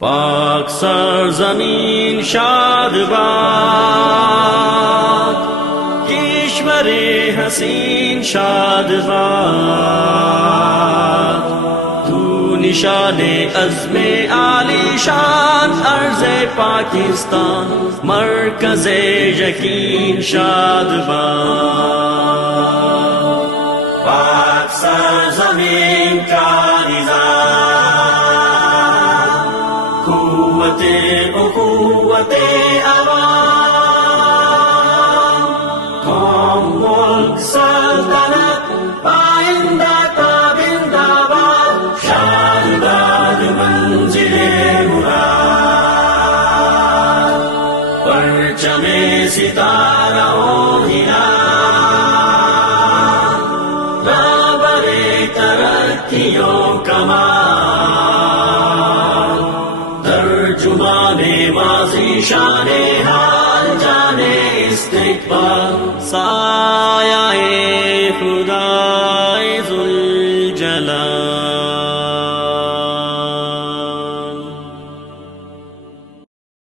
پاک سرزمین شاد باد، کشور حسین شاد باد، تو نشان عزم عالی شان ارض پاکستان، مرکز یقین شاد باد، پاک سرزمین کا قوت اخوت عوام، قوم ملک سلطنت پائندہ تابندہ باد، شاد باد منزل مراد، پرچم ستارہ و ہلال، رہبر ترقیوں کمال، ترجمان ماضی شان حال جانے استقبال، سایہ